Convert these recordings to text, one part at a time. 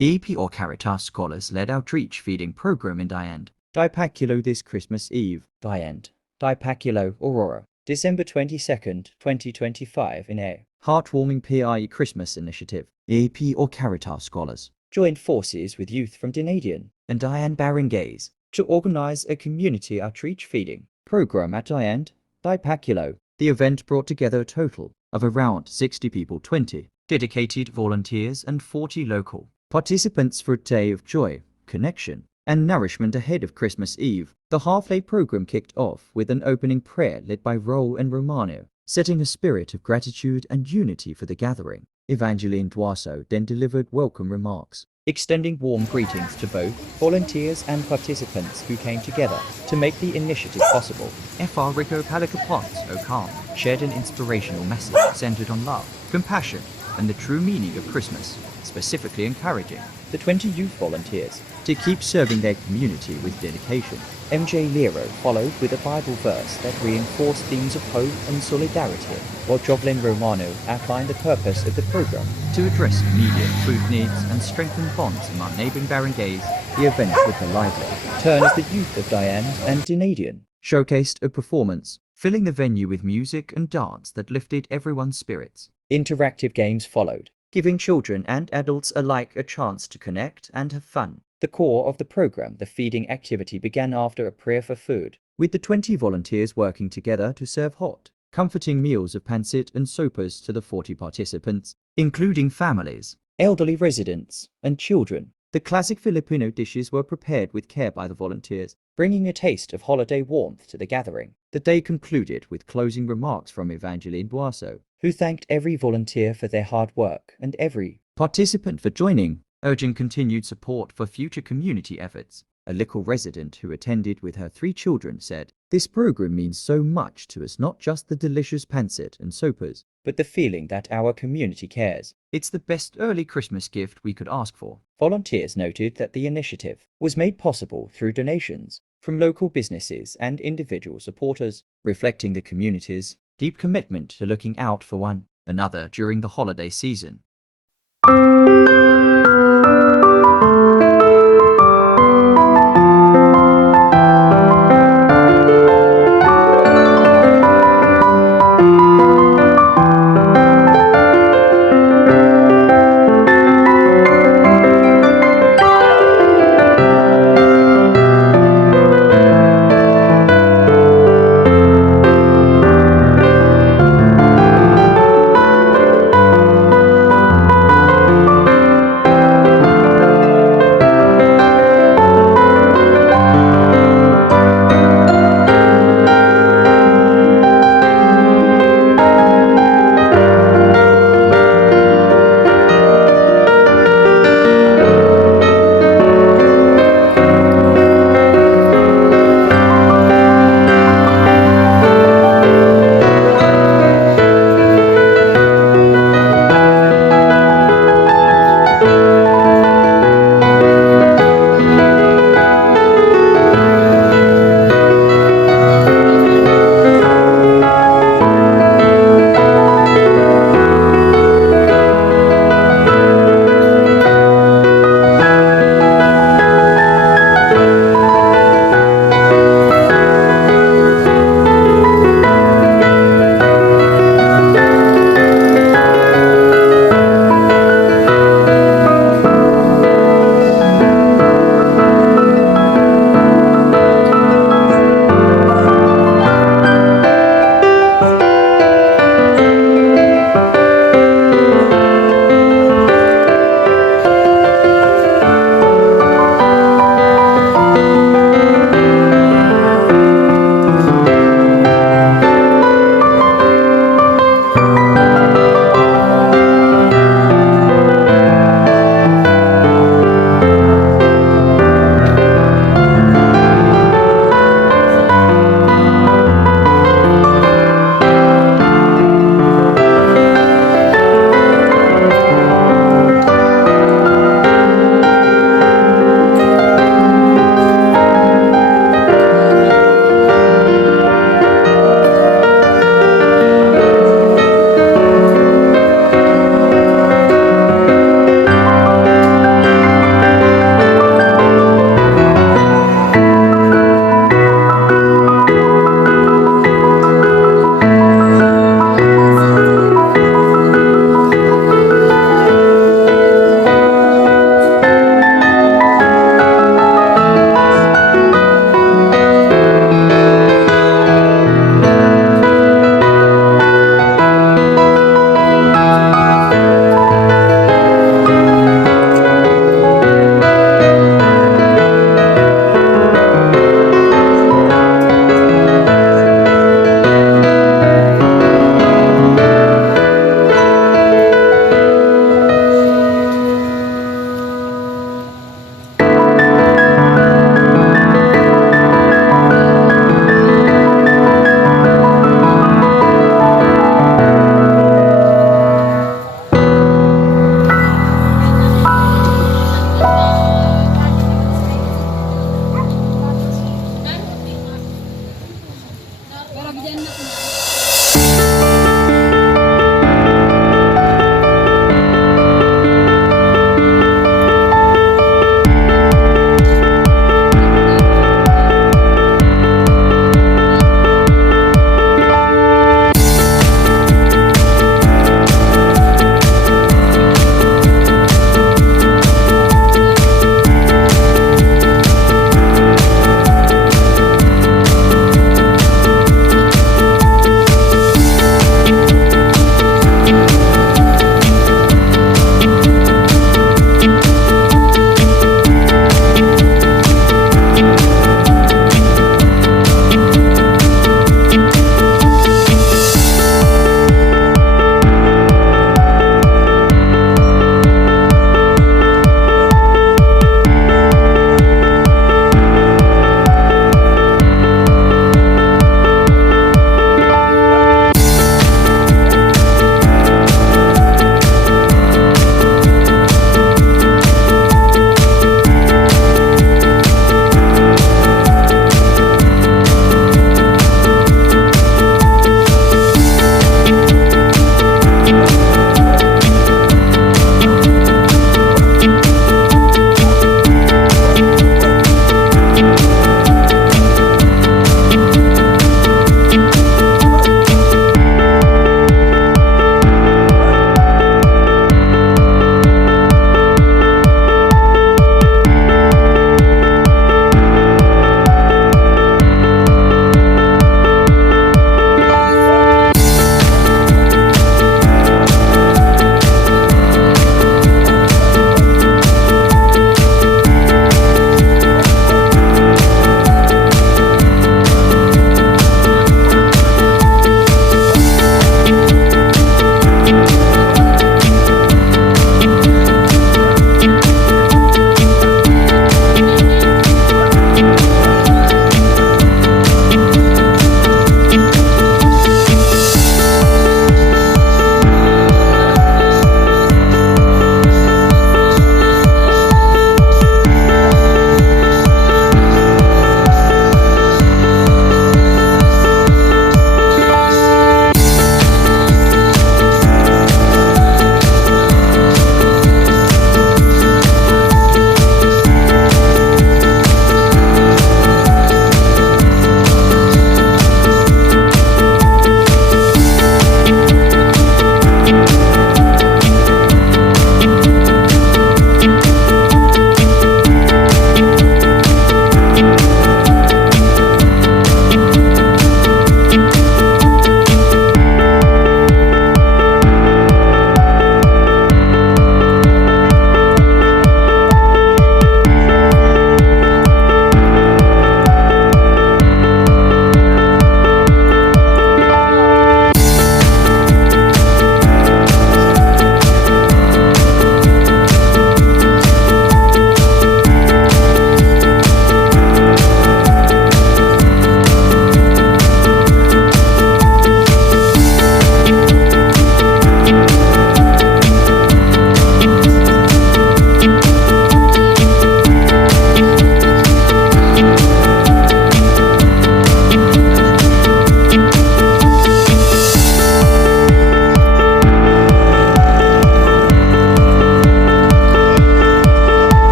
EP or Caritas scholars led outreach feeding program in Diand. Dipaculo this Christmas Eve. Diand. Dipaculo Aurora. December 22nd, 2025 in a heartwarming PIE Christmas initiative. EP or Caritas scholars joined forces with youth from Dunedin and Diand Barangays to organize a community outreach feeding program at Diand. Dipaculo. The event brought together a total of around 60 people, 20 dedicated volunteers and 40 local participants for a day of joy, connection, and nourishment ahead of Christmas Eve. The half-day program kicked off with an opening prayer led by Raul and Romano, setting a spirit of gratitude and unity for the gathering. Evangeline Duaso then delivered welcome remarks, extending warm greetings to both volunteers and participants who came together to make the initiative possible. Fr. Rico Palicapons O'Khan shared an inspirational message centered on love, compassion, and the true meaning of Christmas, specifically encouraging the 20 youth volunteers to keep serving their community with dedication. MJ Lero followed with a Bible verse that reinforced themes of hope and solidarity, while Jovelyn Romano outlined the purpose of the program to address immediate food needs and strengthen bonds among neighboring barangays. The event with a lively turn as the youth of Diand and Dunedin showcased a performance, filling the venue with music and dance that lifted everyone's spirits. Interactive games followed, giving children and adults alike a chance to connect and have fun. The core of the program, the feeding activity, began after a prayer for food, with the 20 volunteers working together to serve hot, comforting meals of pancit and sopas to the 40 participants, including families, elderly residents, and children. The classic Filipino dishes were prepared with care by the volunteers, bringing a taste of holiday warmth to the gathering. The day concluded with closing remarks from Evangeline Duaso, who thanked every volunteer for their hard work and every participant for joining, urging continued support for future community efforts. A local resident who attended with her 3 children said, "This program means so much to us, not just the delicious pancit and sopas, but the feeling that our community cares. It's the best early Christmas gift we could ask for." Volunteers noted that the initiative was made possible through donations from local businesses and individual supporters, reflecting the community's deep commitment to looking out for one another during the holiday season.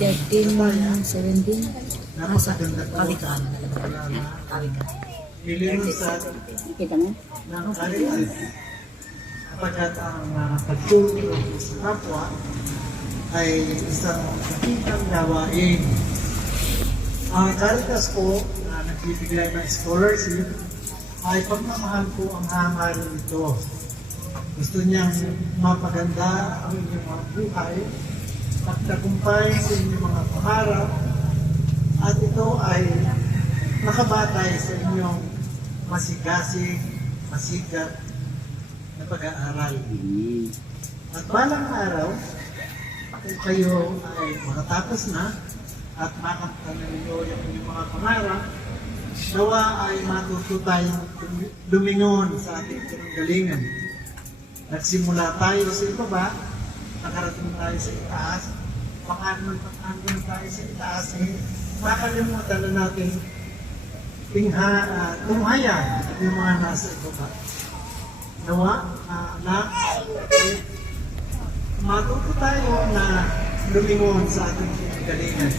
13, 17. Nasa kawikaan. Ililusan Kita mo? ng kalitan. Kapagkat ang pagtulong sa kapwa ay isang makikang gawain. Ang Caritas po na nagbibigay ng scholarship ay pagmamahal po ang hangarin nito. Gusto niyang mapaganda ang inyong mga buhay, pagtagumpay sa inyong mga pangarap, at ito ay nakabatay sa inyong masigasig, masigap na pag-aaral. At balang araw, kung kayo ay makatapos na at makamtan na ninyo yung inyong mga pangarap, nawa ay matuto tayong lumingon sa ating pinanggalingan. Nagsimula tayo sa ibaba, nakarating tayo sa itaas, pang-angon tayo sa itaas, makalimutan na natin tunghayan yung mga nasa ibaba. Nawa, matuto tayo na lumingon sa ating pinanggalingan.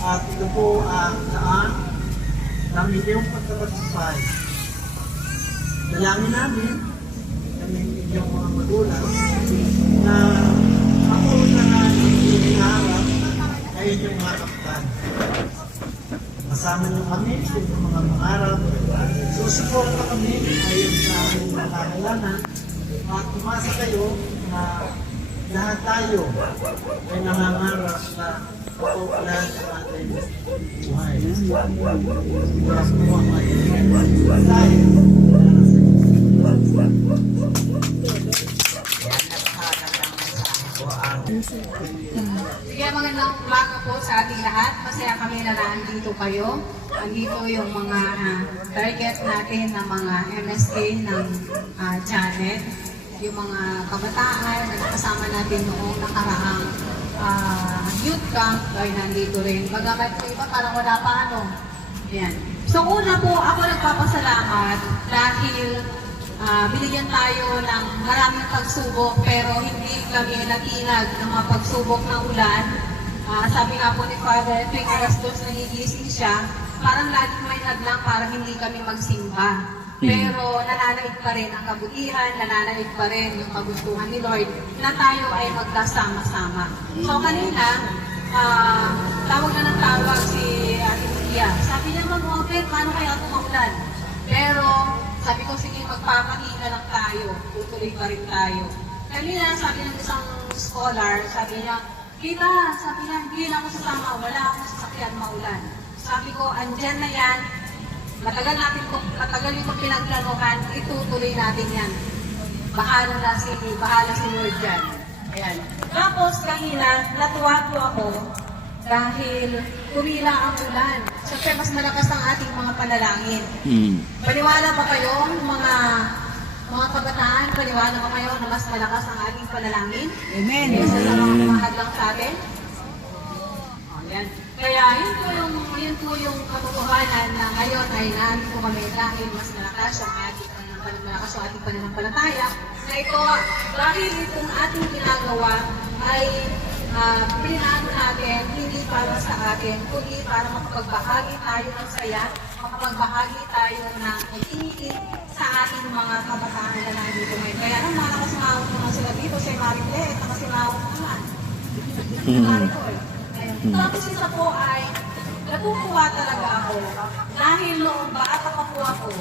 At ito po ang daan ng inyong pagkatagumpay. Dalangin namin kami inyong mga magulang na ako na hinaharap ay inyong makamtan. Masama niyo kami sa inyong mga pangarap. Susuporta kami ayon sa aming nakakalanan at umasa kayo na lahat tayo ay nangangarap na paulan sa ating buhay. Wala po ang ating tayo. Sige, magandang umaga po sa ating lahat. Masaya kami na nandito kayo. Andito yung mga target natin ng mga MSK ng Janet. Yung mga kabataan na nakasama natin noong nakaraang youth camp ay nandito rin. Bagamat yung iba parang wala pa ano. Yan. So una po, ako nagpapasalamat dahil binigyan tayo ng maraming pagsubok pero hindi kami natinag ng mga pagsubok ng ulan. Sabi nga po ni Father, tuwing alas 2 nagigising siya, parang laging may hadlang para hindi kami magsimba. Pero nananaig pa rin ang kabutihan, nananaig pa rin yung kagustuhan ni Lord na tayo ay magkasama-sama. So kanina, tawag na ng tawag si Ate Maria. Sabi niya, mag-open, paano kaya ito maulan? Pero sabi ko, sige, magpapahinga lang tayo, tutuloy pa rin tayo. Kanina, sabi ng isang scholar, sabi niya, Kita, sabi niya, hindi na ako sasama, wala akong sasakyan maulan. Sabi ko, andyan na yan, matagal yung pinagplanuhan, itutuloy natin yan. Bahala si Lord dyan. Ayan. Tapos kanina, natuwa po ako dahil tumila ang ulan. Siyempre, mas malakas ang ating mga panalangin. Paniwala ba kayo, mga kabataan, paniwala ba kayo na mas malakas ang ating panalangin? Amen. Kaysa sa mga mahadlang sa atin? Ayan. Kaya yun po yung katotohanan na ngayon ay nandito kami dahil mas malakas ang ating pananampalataya. Na ito, dahil itong ating ginagawa ay pinano natin, hindi para sa atin, kundi para makapagbahagi tayo ng saya, makapagbahagi tayo ng pag-iinit sa ating mga kabataan na nandito ngayon. Kaya nang nakasimaw naman sila dito, si Mariclet, nakasimaw naman. Maricol. Tapos isa po ay, natutuwa talaga ako dahil noong bata pa po ako,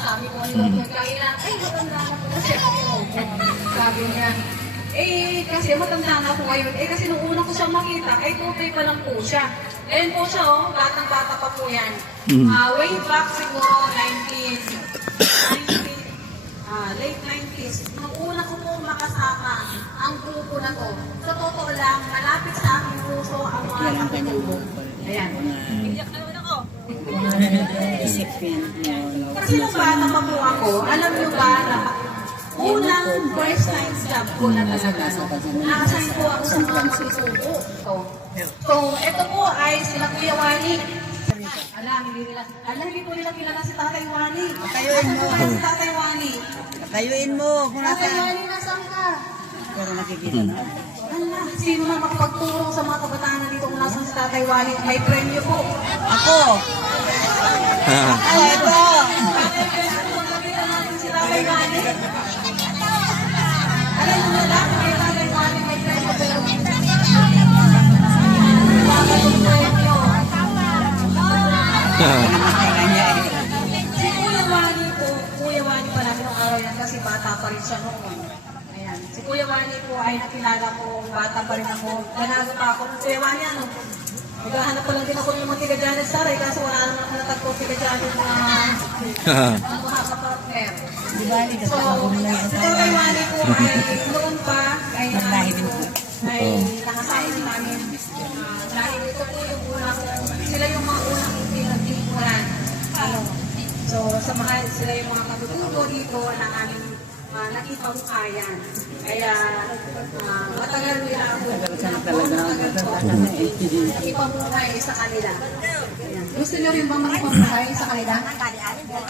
sabi ko, kailan, matanda na po kasi ako. Sabi niya, kasi matanda na ako ngayon. Kasi nung una ko siya makita, tutoy pa lang po siya. Ngayon po siya, batang-bata pa po yan. Way back siguro, late 90s, nung una ko po makasama ang grupo na to. Sa totoo lang, malapit sa aking puso ang mga nakatulong. Ayan. Iyak na naman ako. Kasi nung bata pa po ako, alam niyo ba na unang first time job ko na talaga. Nakasan po ako sa mga magsusubo. So, ito po ay sila Kuya Wani. Hindi po nila kilala si Tatay Wani. Nasaan po kaya si Tatay Wani? Kayuin mo. Tatay Wani, nasaan ka? Pero nakikita na. Hala, sino na makapagturo sa mga kabataan na dito kung nasan si Tatay Wally? May premyo po. Ako! Ay, ito! Si Tatay Wally. Alam mo na lang, kay Tatay Wally may premyo pero si Kuya Wally po, Kuya Wally pa namin nung araw yan kasi bata pa rin siya noon. Ayan. Si Kuya Wally po ay nakilala ko, bata pa rin ako. Ganago pa ako. Kuya Wally, ano? Maghahanap pa lang din ako ng mga tiga Janet Saray kasi wala naman ako natagpo tiga Janet na mga kapartner. Di ba? Ito So, sa na si Kuya Wally po ay noon pa ay Maglahi din po. nakasama din namin. Dahil ito po yung unang, sila yung mga unang pinagtimuran. Ano? So, sa mga, sila yung mga katutubo dito ng aming nakipabukayan. Kaya, matagal nila ako. Nakipabuhay sa kanila. Ayan. Gusto nyo rin bang makipabuhay sa kanila?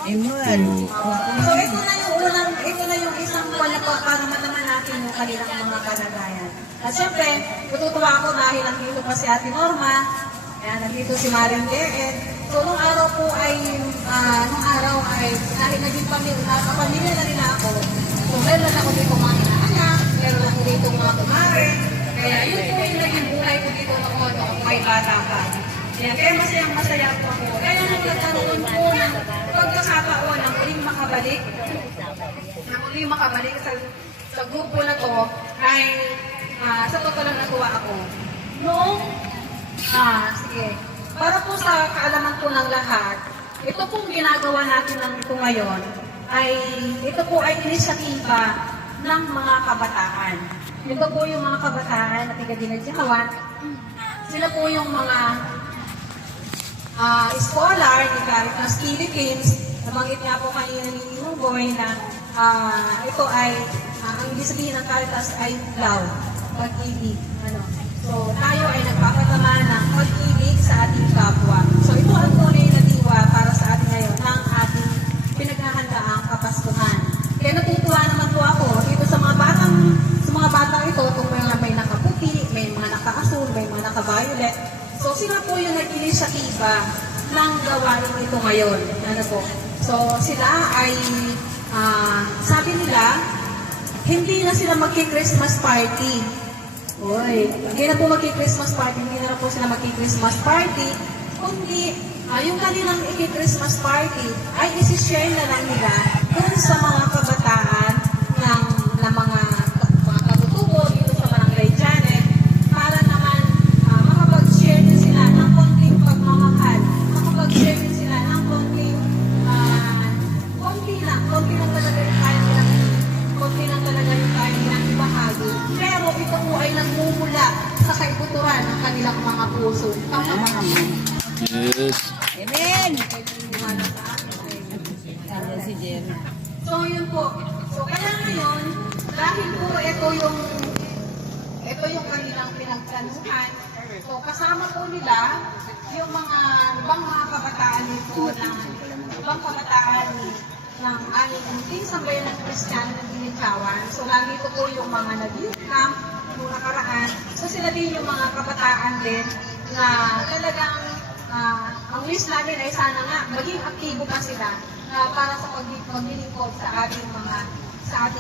Imuan. So, ito na yung isang wala pa para mataman natin yung kanilang mga kalagayan. At syempre, tutuwa ako dahil nandito pa si Ate Norma, ayan, nandito si Maring Leen. So, nung araw ay, dahil naging kapamilya na rin ako, so, meron ako dito mga anak, meron ako dito mga kumare, kaya yun po yung naging buhay ko dito noon, may bata pa. Kaya masaya po ako. Kaya nagkakaroon po ng pagkakataon na muling makabalik sa grupo na to ay sa totoo lang natuwa ako. Noong, sige, para po sa kaalaman po ng lahat, ito pong ginagawa natin ng ito ngayon ito po ay inisyatiba ng mga kabataan. Ito po yung mga kabataan na tiga-dinadyawan. Sila po yung mga scholar ni Caritas Philippines. Nabanggit nga po kanina ni Nuboy na ito ay, ang ibig sabihin ng Caritas ay love, pag-ibig. So, tayo ay nagpapatama ng pag-ibig sa ating kapwa. So, ito ang tunay na diwa para sa atin ngayon ng ating pinaghahandaang Kapaskuhan. Kaya natutuwa naman po ako dito sa mga batang ito, kung may nakaputi, may mga naka-asul, may mga naka-violet. So, sila po yung nag-inisyatiba ng gawain ito ngayon. So, sila ay, sabi nila, hindi na sila magki-Christmas party. Uy, hindi na po magki-Christmas party, hindi na po sila magki-Christmas party, kundi yung kanilang iki-Christmas party ay isi-share na lang nila dun sa mga kabataan ng mga katutubo dito sa Barangay Janet para naman makapag-share din sila ng konting pagmamahal, makapag-share din sila ng konti lang talaga yung kaya nilang ibahagi. Pero ito po ay nagmumula sa kaibuturan ng kanilang mga puso. Tama ba? Yes. Amen! Si Jen. So, yun po. So, kaya ngayon, dahil po ito yung kanilang pinagtanuhan, so, kasama po nila yung mga ibang mga kabataan nito ibang kabataan ng aming sambayan ng Kristiyano ng Dinikawan. So, lagi ito po yung mga nag-youth camp nung nakaraan. So, sila din yung mga kabataan din na talagang ang wish namin ay sana nga maging aktibo pa sila para sa paglilingkod sa ating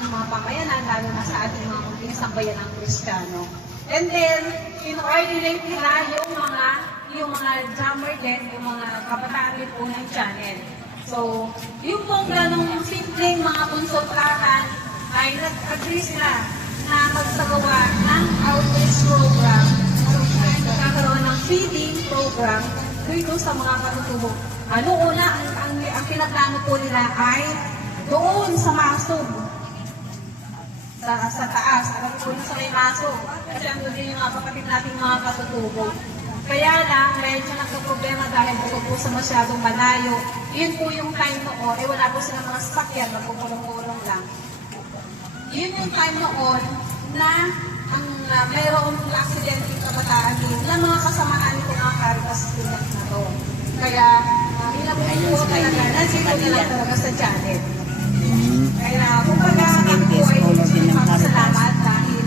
mga pamayanan, lalo na sa ating mga munting sambayan ng Kristiyano. And then, in-coordinate nila yung mga drummer din, yung mga kabataan din po ng channel. So, yung pong ganong simpleng mga konsultahan ay nag-agree sila na magsagawa ng outreach program. So, nagkakaroon ng feeding program dito sa mga katutubo. Una, ang pinaplano po nila ay doon sa Masog. Sa taas, alam po sa may Masog. Kasi ang din yung mga kapatid nating mga katutubo. Kaya lang, medyo nagka-problema dahil bukod po sa masyadong malayo. Yun po yung time noon, wala po silang mga sakyan, magpupulong-pulong lang. Yun yung time noon na mayroong accident yung kabataan din na mga kasamaan nito mga Caritas students na to. Kaya, inabuhin po talaga, nansito na lang talaga sa Janet. Kaya, kumbaga, ako po ay magpapasalamat dahil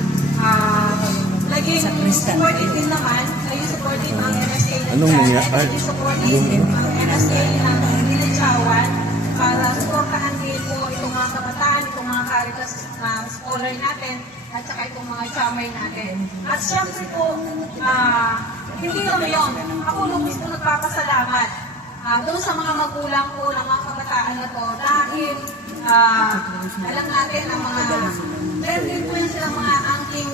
naging supportive din naman, kayo supportive ang NSA ng Anong nangyari? Kayo supportive ang NSA ng Dilichawan para supportahan din po itong mga kabataan, itong mga Caritas na scholar natin, at saka itong mga chamay natin. At syempre po, hindi lang yun. Ako lubos po nagpapasalamat doon sa mga magulang po ng mga kabataan na to dahil alam natin ang mga meron po yan silang mga angking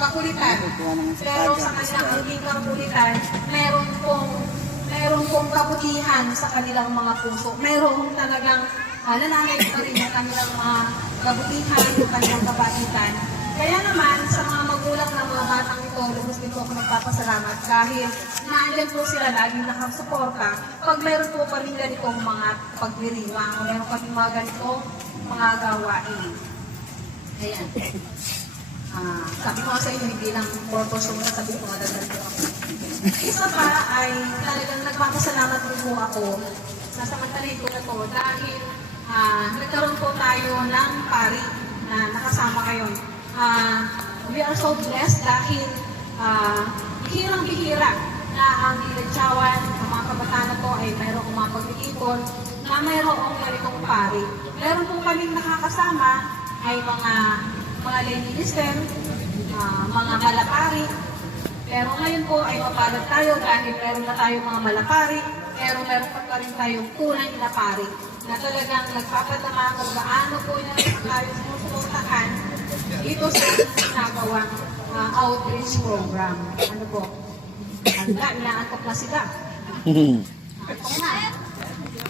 kakulitan. Pero sa kanilang angking kakulitan, meron pong kabutihan sa kanilang mga puso. Meron talagang nananay pa rin ang kanilang mga kabutihan, ang kanilang kabaitan. Kaya naman, sa mga magulang ng mga batang ito, lubos din po ako nagpapasalamat dahil naandyan po sila laging nakasuporta pag meron po pa rin ganitong mga pagdiriwang, meron pa rin mga ganitong mga gawain. Ayan. Sabi ko nga sa inyo, hindi lang purpose yung sasabi ko, madadal po ako. Isa pa ay talagang nagpapasalamat din po ako sa samantalin ko na to dahil nagkaroon po tayo ng pari na nakasama ngayon. We are so blessed dahil bihirang-bihira na ang Dilichawan, ang mga kabataan na po ay mayroong mga pag-iipon na mayroong ganitong pari. Meron po kaming nakakasama ay mga lay minister, mga malapari. Pero ngayon po ay mapalad tayo dahil meron na tayong mga malapari, pero meron pa rin tayong tunay na pari na talagang nagpapadama kung gaano po na tayo sumusultahan dito sa ginagawang outreach program. Ano po? Inaantok na sila. Antok na.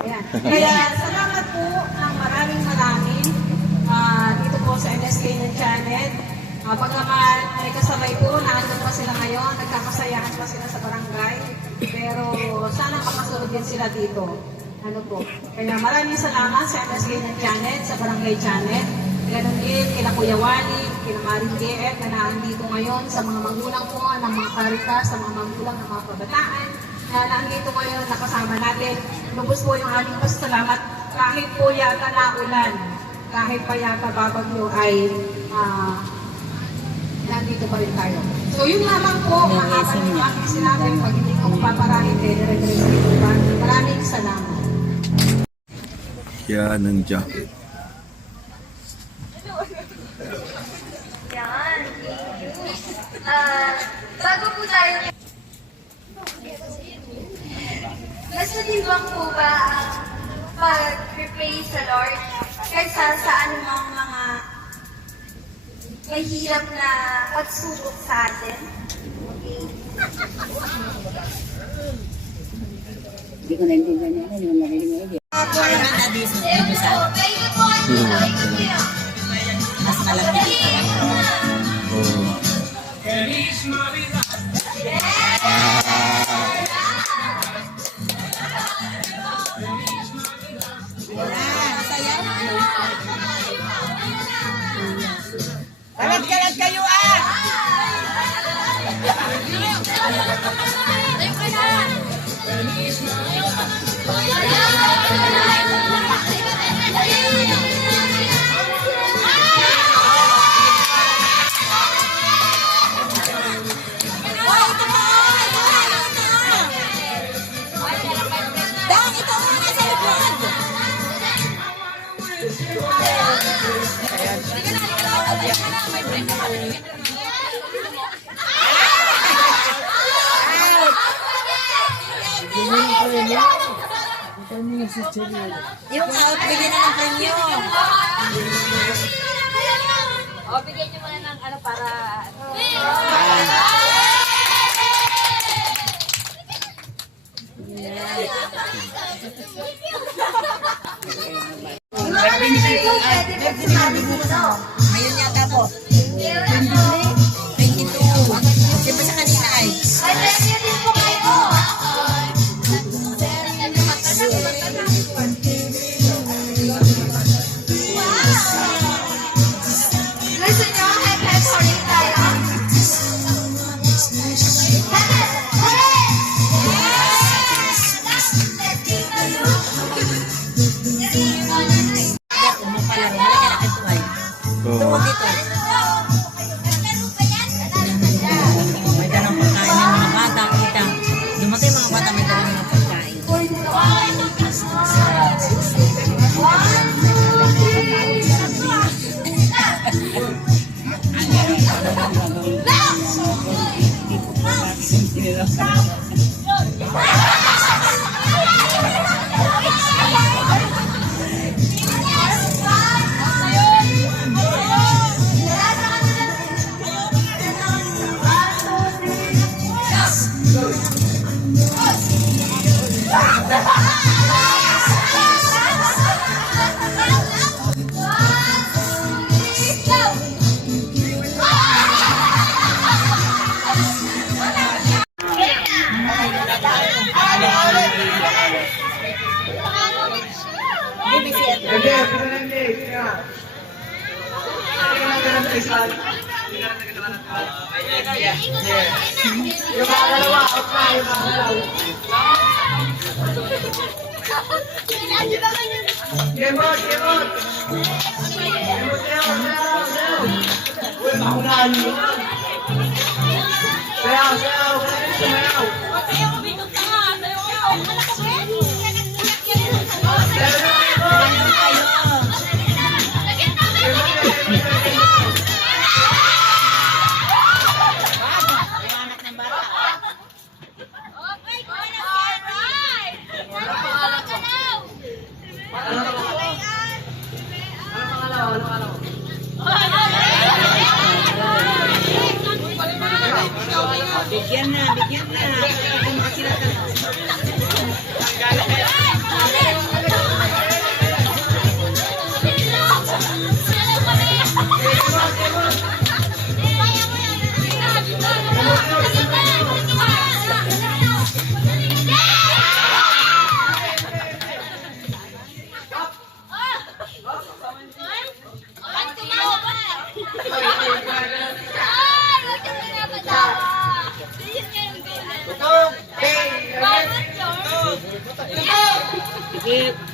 Ayan. Kaya salamat po ng maraming dito po sa NSK ng Janet. Pagkaman may kasabay po, naandun pa sila ngayon, nagkakasayahan pa sila sa barangay. Pero sana makasunod din sila dito. Ano po? Kaya maraming salamat sa NSK ng Janet, sa barangay Janet. Ganon din, kila Kuya Wally, kila Maring J.F. na naandito ngayon, sa mga magulang po ng mga Caritas, sa mga magulang ng mga kabataan na naandito ngayon, nakasama natin. Lubos po yung aming pasalamat kahit po yata naulan, kahit pa yata babagyo ay nandito pa rin tayo. So yun lamang po, mahaba yung aking sinabi, pag hindi ko paparahin, dire-diretso dito pa. Maraming salamat. Yan ang jacket. Yan. Bago po tayo, gusto din bang po ba pag-pray sa Lord kaysa sa anumang mga mahirap na pagsubok sa atin? Okay. Hindi ko naintindihan niya. Hindi ko narinig niya. Thank you po. Mas malaki. Kalat-kalat kayo Yung out, bigyan na ng premyo. O, bigyan niyo muna ng ano para... Ngayon yata po. 22. Siyempre sa kanina ay. Ay, thank you din po kayo. Gusto nyo, head-head, sorry tayo.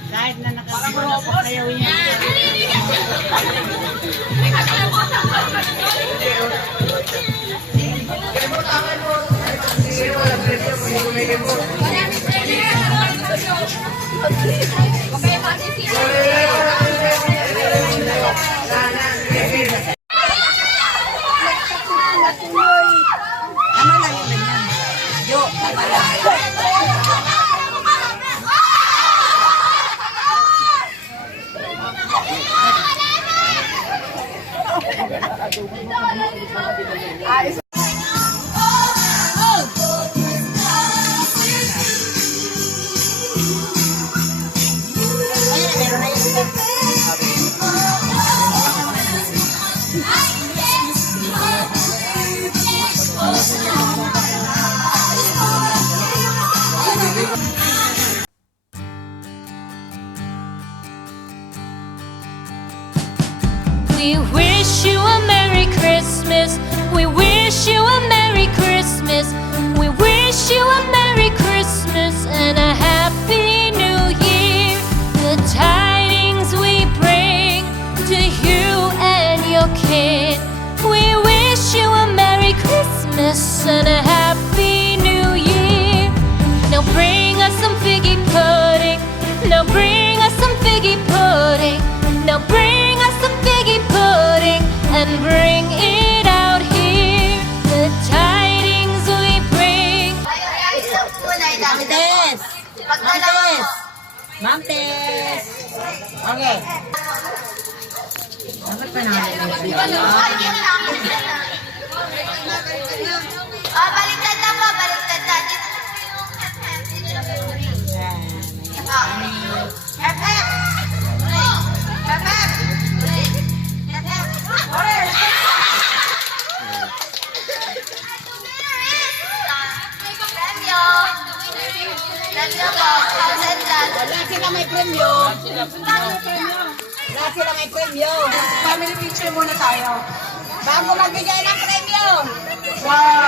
Kahit na nakakita sa kayaw niya. We wish you a Merry Christmas. We wish you a Merry Christmas. We wish you a Merry Christmas and a Happy New Year. The tidings we bring to you and your kid. We wish you a Merry Christmas and a Happy New Year. Now bring us some figgy pudding. Now bring us some figgy pudding. Now bring us some figgy pudding and bring it out here. The tidings we bring. Tess! Ma'am Tess! Ma'am Tess! Okay. Dapat pa namin. Baliktad na po, baliktad na. Lahat sila may premyo. Lahat sila may premyo. Family picture muna tayo. Bago magbigay ng premyo. 1,